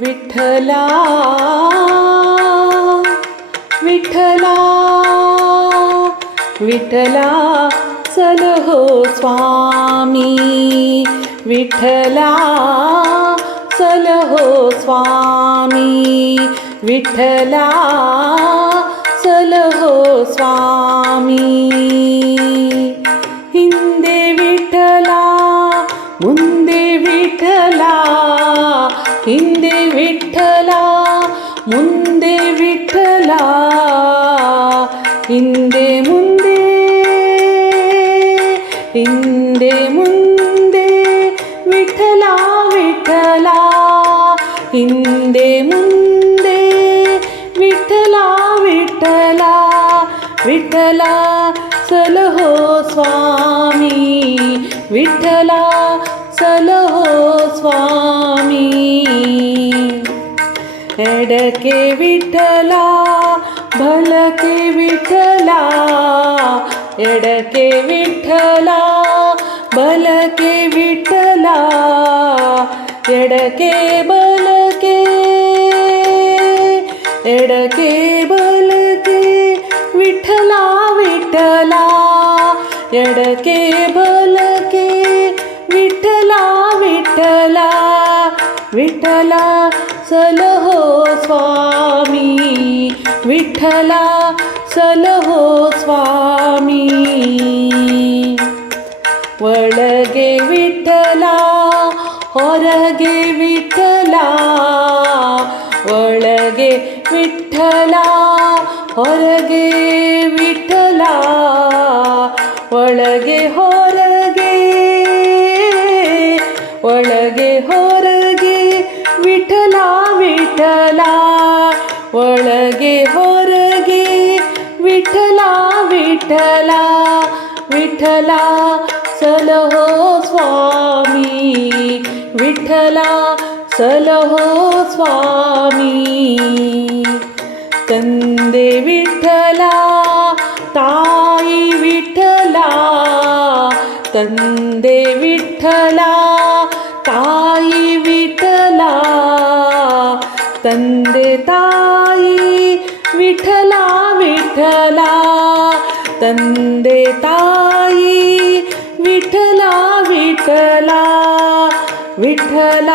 विठ्ठला विठ्ठला विठ्ठला चल हो स्वामी विठ्ठला चल हो स्वामी विठ्ठला चल हो स्वामी ಹಿಂದೆ ವಿಠಲ ಮುಂದೆ ವಿಠಲ ಹಿಂದೆ ವಿಠಲ ಮುಂದೆ ವಿಠಲ ಹಿಂದೆ ಮುಂದೆ ಹಿಂದೆ ಮುಂದೆ ವಿಠಲ ವಿಠಲ ಹಿಂದೆ ಮುಂದೆ ವಿಠಲ ವಿಠಲ ವಿಠಲ चल हो स्वामी विठ्ठला चल हो स्वामी एडके विठ्ठला भलके विठ्ठला एडके विठ्ठला भलके विठ्ठला एडके बलके एडके बलके विठ्ठला विठ्ठला एडके बलके विठ्ठला विठ्ठला विठ्ठला चल हो स्वामी विठ्ठला चल हो स्वामी ಒಳಗೆ ವಿಠ್ಠಲ ಹೊರಗೆ ವಿಠ್ಠಲ ಒಳಗೆ ವಿಠ್ಠಲ ಹೊರಗೆ ವಿಠ್ಠಲ ಒಳಗೆ ಹೊರಗೆ ಒಳಗೆ ಹೊರಗೆ ವಿಠ್ಠಲ ವಿಠ್ಠಲ ಒಳಗೆ ಹೊರಗೆ ವಿಠ್ಠಲ ವಿಠ್ಠಲ ವಿಠ್ಠಲ चल हो स्वामी विठ्ठला चल हो स्वामी ತಂದೆ ವಿಠ್ಠಲ ತಾಯಿ ವಿಠ್ಠಲ ತಂದೆ ವಿಠ್ಠಲ ತಾಯಿ ವಿಠ್ಠಲ ತಂದೆ ತಾಯಿ ವಿಠ್ಠಲ ವಿಠ್ಠಲ ತಂದೆ ತಾಯಿ ವಿಠ್ಠಲ ವಿಠ್ಠಲ ವಿಠ್ಠಲ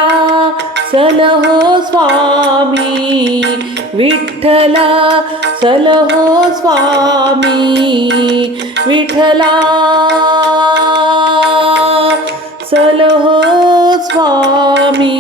चल हो स्वामी विठ्ठला चल हो स्वामी विठ्ठला चल हो स्वामी।